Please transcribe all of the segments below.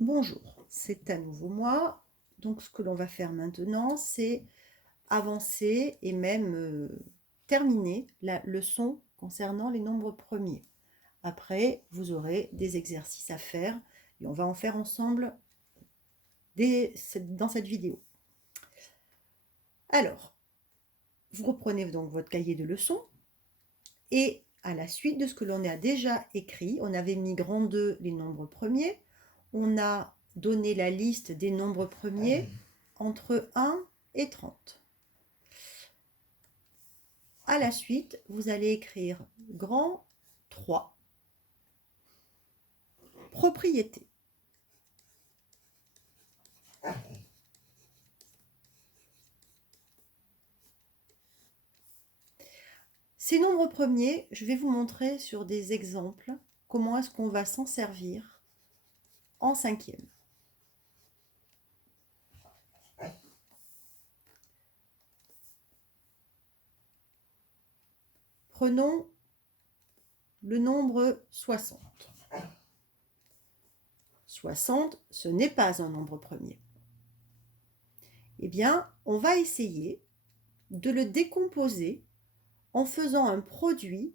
Bonjour, c'est à nouveau moi. Donc ce que l'on va faire maintenant, c'est avancer et même terminer la leçon concernant les nombres premiers. Après, vous aurez des exercices à faire et on va en faire ensemble dans cette vidéo. Alors, vous reprenez donc votre cahier de leçons et à la suite de ce que l'on a déjà écrit, on avait mis grand 2 les nombres premiers, on a donné la liste des nombres premiers entre 1 et 30. À la suite, vous allez écrire grand 3, propriété. Ces nombres premiers, je vais vous montrer sur des exemples comment est-ce qu'on va s'en servir en cinquième. Prenons le nombre 60. 60, ce n'est pas un nombre premier. Eh bien, on va essayer de le décomposer en faisant un produit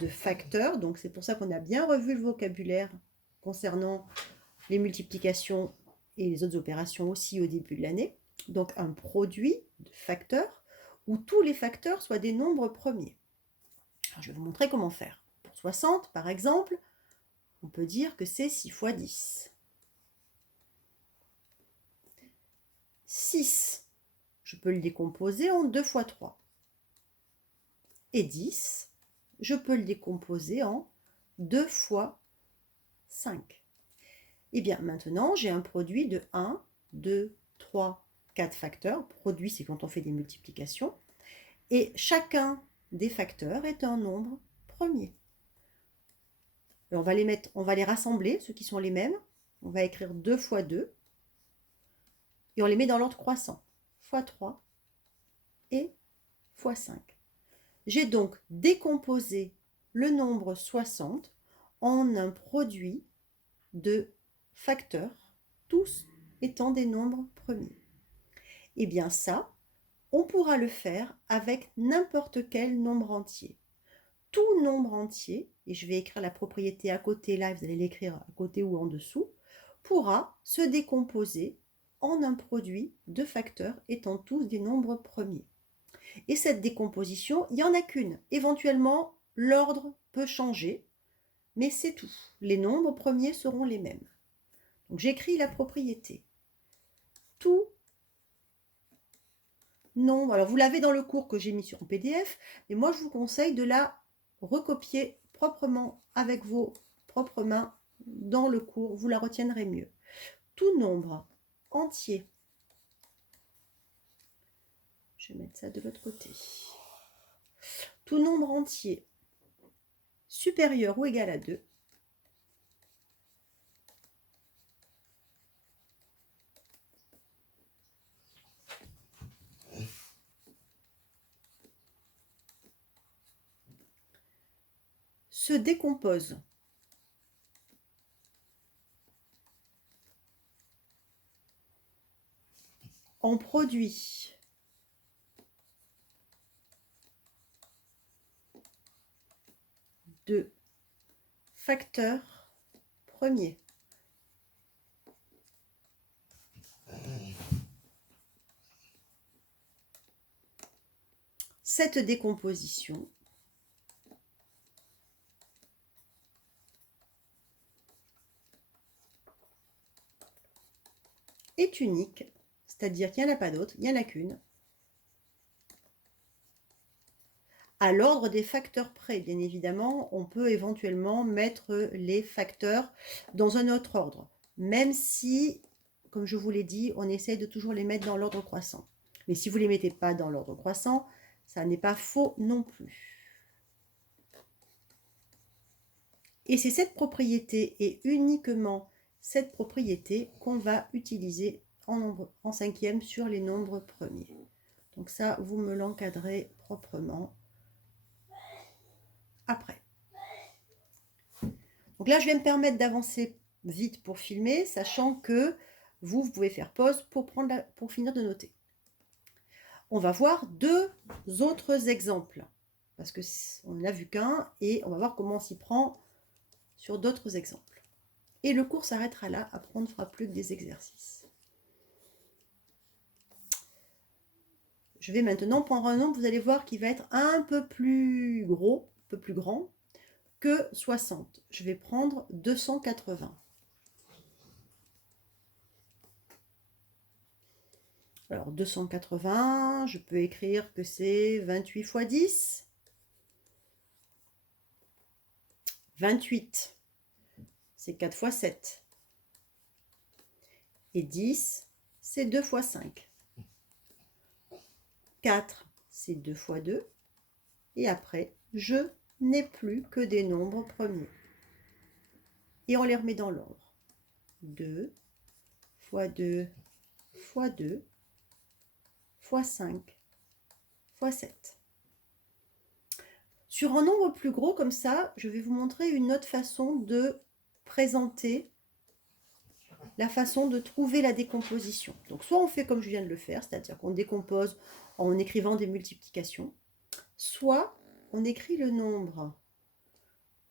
de facteurs. Donc, c'est pour ça qu'on a bien revu le vocabulaire concernant les multiplications et les autres opérations aussi au début de l'année. Donc, un produit de facteurs où tous les facteurs soient des nombres premiers. Alors, je vais vous montrer comment faire. Pour 60, par exemple, on peut dire que c'est 6 fois 10. 6, je peux le décomposer en 2 fois 3. Et 10, je peux le décomposer en 2 fois 5. Et bien maintenant, j'ai un produit de 1, 2, 3, 4 facteurs. Produit, c'est quand on fait des multiplications. Et chacun des facteurs est un nombre premier. Et on va les rassembler, ceux qui sont les mêmes. On va écrire 2 fois 2. Et on les met dans l'ordre croissant. Fois 3 et fois 5. J'ai donc décomposé le nombre 60 en un produit de facteurs, tous étant des nombres premiers. Et bien ça, on pourra le faire avec n'importe quel nombre entier. Tout nombre entier, et je vais écrire la propriété à côté là, vous allez l'écrire à côté ou en dessous, pourra se décomposer en un produit de facteurs étant tous des nombres premiers. Et cette décomposition, il n'y en a qu'une. Éventuellement, l'ordre peut changer, mais c'est tout. Les nombres premiers seront les mêmes. Donc j'écris la propriété. Tout nombre, alors vous l'avez dans le cours que j'ai mis sur PDF, mais moi je vous conseille de la recopier proprement avec vos propres mains dans le cours, vous la retiendrez mieux. Tout nombre entier, je vais mettre ça de l'autre côté, tout nombre entier supérieur ou égal à 2 se décompose en produit de facteurs premiers. Cette décomposition est unique, c'est-à-dire qu'il n'y en a pas d'autre, il n'y en a qu'une, à l'ordre des facteurs près. Bien évidemment, on peut éventuellement mettre les facteurs dans un autre ordre, même si, comme je vous l'ai dit, on essaie de toujours les mettre dans l'ordre croissant. Mais si vous ne les mettez pas dans l'ordre croissant, ça n'est pas faux non plus. Et c'est cette propriété, et uniquement cette propriété, qu'on va utiliser en cinquième sur les nombres premiers. Donc ça, vous me l'encadrez proprement après. Donc là, je vais me permettre d'avancer vite pour filmer, sachant que vous pouvez faire pause pour finir de noter. On va voir 2 autres exemples, parce qu'on n'en a vu qu'un, et on va voir comment on s'y prend sur d'autres exemples. Et le cours s'arrêtera là, après on ne fera plus que des exercices. Je vais maintenant prendre un nombre, vous allez voir, qui va être un peu plus gros, un peu plus grand que 60. Je vais prendre 280. Alors 280, je peux écrire que c'est 28 fois 10. 28, c'est 4 fois 7. Et 10, c'est 2 fois 5. 4, c'est 2 fois 2. Et après, je n'ai plus que des nombres premiers. Et on les remet dans l'ordre. 2 fois 2 fois 2 fois 5 fois 7. Sur un nombre plus gros comme ça, je vais vous montrer une autre façon de présenter la façon de trouver la décomposition. Donc soit on fait comme je viens de le faire, c'est-à-dire qu'on décompose en écrivant des multiplications, soit on écrit le nombre,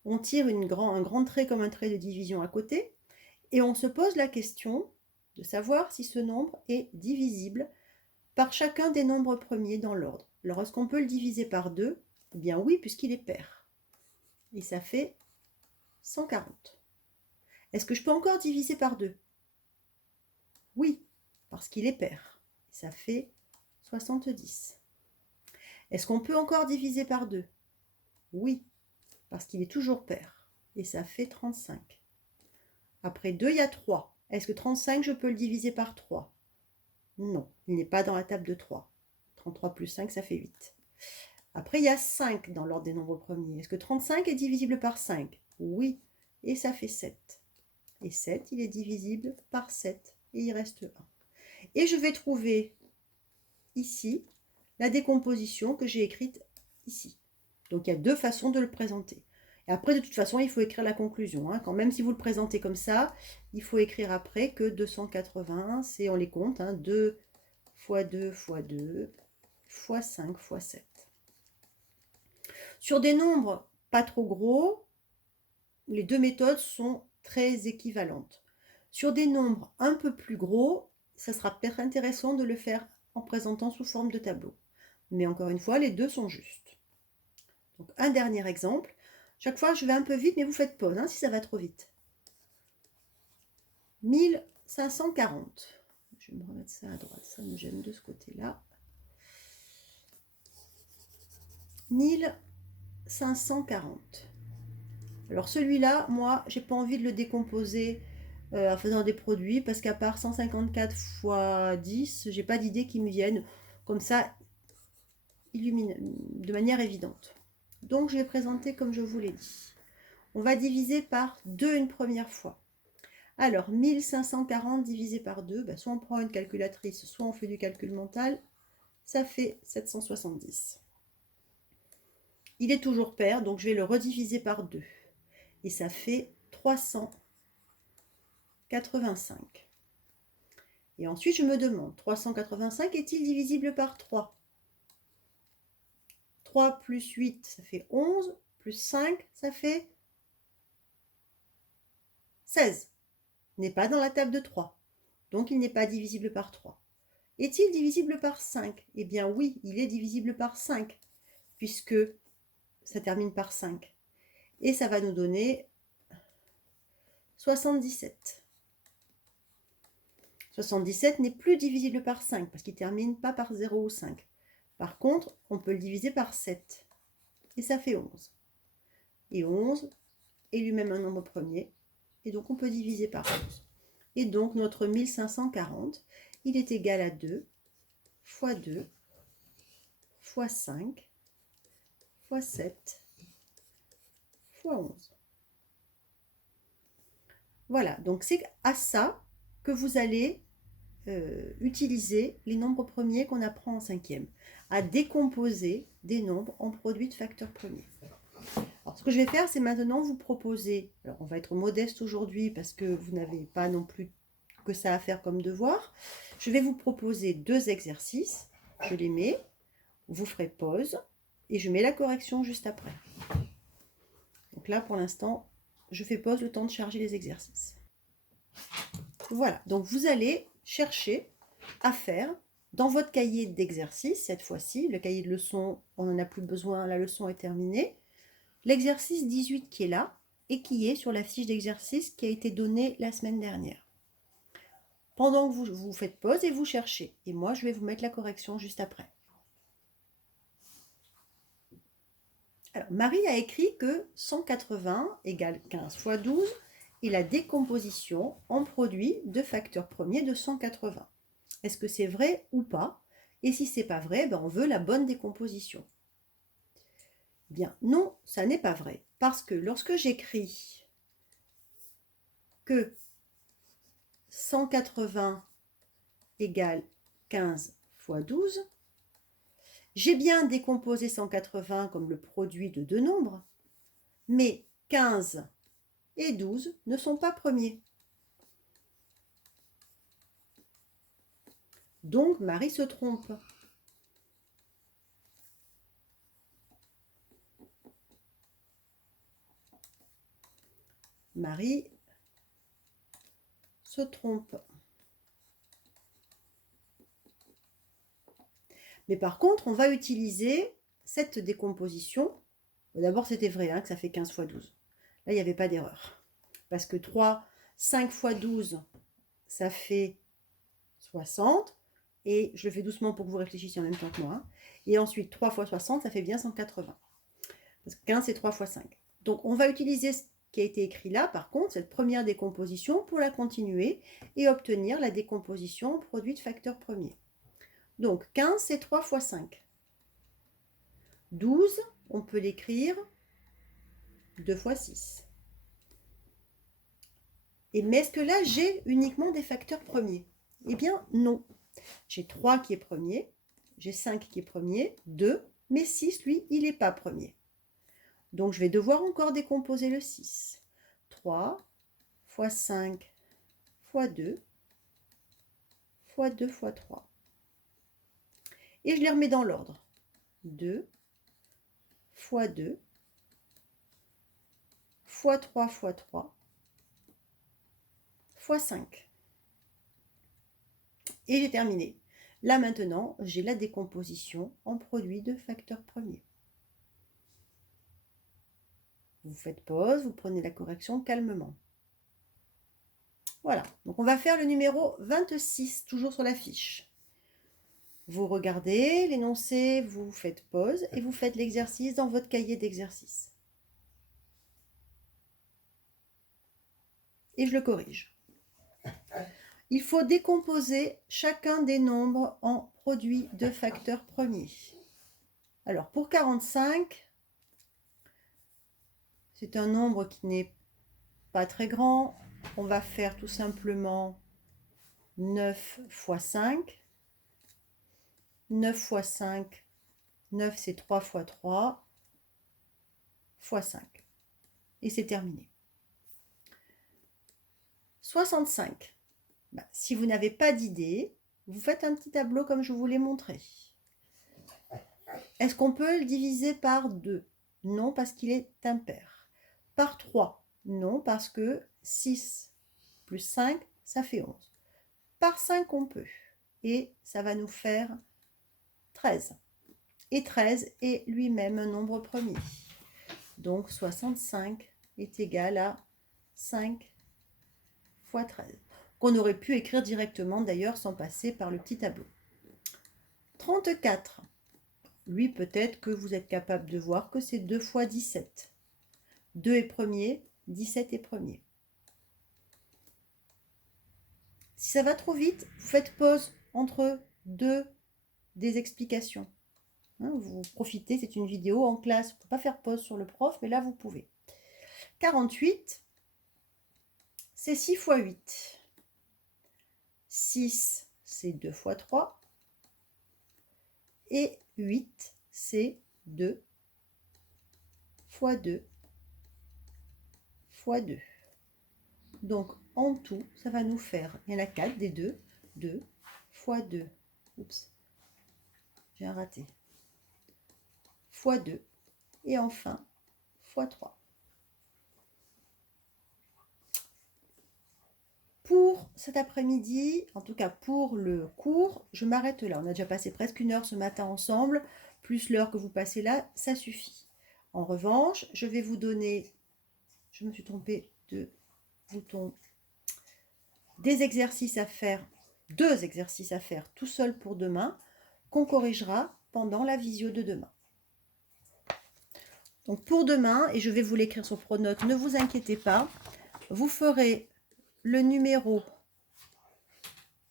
on tire un grand trait comme un trait de division à côté, et on se pose la question de savoir si ce nombre est divisible par chacun des nombres premiers dans l'ordre. Alors est-ce qu'on peut le diviser par 2? Eh bien oui, puisqu'il est pair. Et ça fait 140. Est-ce que je peux encore diviser par 2? Oui, parce qu'il est pair. Ça fait 70. Est-ce qu'on peut encore diviser par 2? Oui, parce qu'il est toujours pair. Et ça fait 35. Après 2, il y a 3. Est-ce que 35, je peux le diviser par 3? Non, il n'est pas dans la table de 3. 33 plus 5, ça fait 8. Après, il y a 5 dans l'ordre des nombres premiers. Est-ce que 35 est divisible par 5? Oui, et ça fait 7. Et 7, il est divisible par 7, et il reste 1. Et je vais trouver ici la décomposition que j'ai écrite ici. Donc il y a 2 façons de le présenter. Et après, de toute façon, il faut écrire la conclusion. Quand même, si vous le présentez comme ça, il faut écrire après que 280, c'est, on les compte, 2 fois 2 fois 2 fois 5 fois 7. Sur des nombres pas trop gros, les 2 méthodes sont très équivalentes. Sur des nombres un peu plus gros, ça sera peut-être intéressant de le faire en présentant sous forme de tableau. Mais encore une fois, les 2 sont justes. Donc un dernier exemple. Chaque fois, je vais un peu vite, mais vous faites pause si ça va trop vite. 1540. Je vais me remettre ça à droite, ça me gêne de ce côté-là. 1540. Alors celui-là, moi, j'ai pas envie de le décomposer en faisant des produits, parce qu'à part 154 fois 10, j'ai pas d'idée qui me viennent comme ça, de manière évidente. Donc je vais présenter comme je vous l'ai dit. On va diviser par 2 une première fois. Alors 1540 divisé par 2, soit on prend une calculatrice, soit on fait du calcul mental, ça fait 770. Il est toujours pair, donc je vais le rediviser par 2. Et ça fait 385. Et ensuite, je me demande, 385 est-il divisible par 3? 3 plus 8, ça fait 11, plus 5, ça fait 16. Il n'est pas dans la table de 3, donc il n'est pas divisible par 3. Est-il divisible par 5? Eh bien oui, il est divisible par 5, puisque ça termine par 5. Et ça va nous donner 77. 77 n'est plus divisible par 5, parce qu'il ne termine pas par 0 ou 5. Par contre, on peut le diviser par 7. Et ça fait 11. Et 11 est lui-même un nombre premier. Et donc, on peut diviser par 11. Et donc, notre 1540, il est égal à 2 fois 2 fois 5 fois 7 fois 11. Voilà, donc c'est à ça que vous allez utiliser les nombres premiers qu'on apprend en 5e, à décomposer des nombres en produits de facteurs premiers. Alors, Alors, ce que je vais faire, c'est maintenant vous proposer, alors on va être modeste aujourd'hui parce que vous n'avez pas non plus que ça à faire comme devoir. Je vais vous proposer 2 exercices, je les mets, vous ferez pause et je mets la correction juste après. Donc là, pour l'instant, je fais pause le temps de charger les exercices. Voilà, donc vous allez chercher à faire dans votre cahier d'exercice, cette fois-ci, le cahier de leçons, on n'en a plus besoin, la leçon est terminée, l'exercice 18 qui est là et qui est sur la fiche d'exercice qui a été donnée la semaine dernière. Pendant que vous faites pause et vous cherchez, et moi je vais vous mettre la correction juste après. Alors, Marie a écrit que 180 égale 15 fois 12 et la décomposition en produit de facteurs premiers de 180. Est-ce que c'est vrai ou pas? Et si c'est pas vrai, ben on veut la bonne décomposition. Bien, non, ça n'est pas vrai. Parce que lorsque j'écris que 180 égale 15 fois 12, j'ai bien décomposé 180 comme le produit de 2 nombres, mais 15 et 12 ne sont pas premiers. Donc, Marie se trompe. Marie se trompe. Mais par contre, on va utiliser cette décomposition. D'abord, c'était vrai hein, que ça fait 15 fois 12. Là, il n'y avait pas d'erreur. Parce que 5 fois 12, ça fait 60. Et je le fais doucement pour que vous réfléchissiez en même temps que moi. Et ensuite, 3 fois 60, ça fait bien 180. Parce que 15, c'est 3 fois 5. Donc, on va utiliser ce qui a été écrit là, par contre, cette première décomposition, pour la continuer et obtenir la décomposition produit de facteurs premiers. Donc, 15, c'est 3 fois 5. 12, on peut l'écrire 2 fois 6. Mais est-ce que là, j'ai uniquement des facteurs premiers? Eh bien, non. J'ai 3 qui est premier, j'ai 5 qui est premier, 2, mais 6, lui, il n'est pas premier. Donc, je vais devoir encore décomposer le 6. 3 fois 5 fois 2 fois 2 fois 3. Et je les remets dans l'ordre. 2 fois 2 fois 3 fois 3 fois 5. Et j'ai terminé. Là maintenant, j'ai la décomposition en produit de facteurs premiers. Vous faites pause, vous prenez la correction calmement. Voilà, donc on va faire le numéro 26, toujours sur la fiche. Vous regardez l'énoncé, vous faites pause et vous faites l'exercice dans votre cahier d'exercice. Et je le corrige. Il faut décomposer chacun des nombres en produits de facteurs premiers. Alors pour 45, c'est un nombre qui n'est pas très grand. On va faire tout simplement 9 fois 5. 9 fois 5, 9 c'est 3 fois 3, fois 5. Et c'est terminé. 65. Si vous n'avez pas d'idée, vous faites un petit tableau comme je vous l'ai montré. Est-ce qu'on peut le diviser par 2? Non, parce qu'il est impair. Par 3? Non, parce que 6 plus 5, ça fait 11. Par 5, on peut. Et ça va nous faire 13. Et 13 est lui-même un nombre premier. Donc 65 est égal à 5 fois 13. Qu'on aurait pu écrire directement d'ailleurs sans passer par le petit tableau. 34. Lui, peut-être que vous êtes capable de voir que c'est 2 fois 17. 2 est premier, 17 est premier. Si ça va trop vite, vous faites pause entre deux des explications. Vous profitez, c'est une vidéo en classe. Vous ne pouvez pas faire pause sur le prof, mais là, vous pouvez. 48, c'est 6 fois 8. 6, c'est 2 fois 3. Et 8, c'est 2 fois 2 fois 2. Donc, en tout, ça va nous faire, il y en a 4 des 2, 2 fois 2. Oups, j'ai un raté. Fois 2. Et enfin, fois 3. Pour cet après-midi, en tout cas pour le cours, je m'arrête là. On a déjà passé presque 1 heure ce matin ensemble, plus l'heure que vous passez là, ça suffit. En revanche, je vais vous donner, je me suis trompée de bouton, des exercices à faire, 2 exercices à faire tout seul pour demain, qu'on corrigera pendant la visio de demain. Donc pour demain, et je vais vous l'écrire sur Pronote, ne vous inquiétez pas, vous ferez le numéro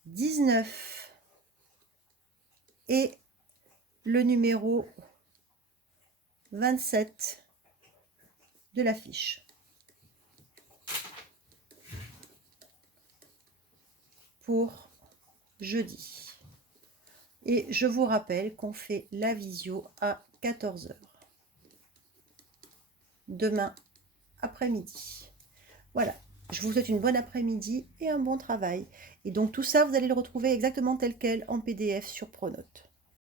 19 et le numéro 27 de la fiche. Pour jeudi. Et je vous rappelle qu'on fait la visio à 14 h. Demain après-midi. Voilà. Je vous souhaite une bonne après-midi et un bon travail. Et donc tout ça, vous allez le retrouver exactement tel quel en PDF sur Pronote.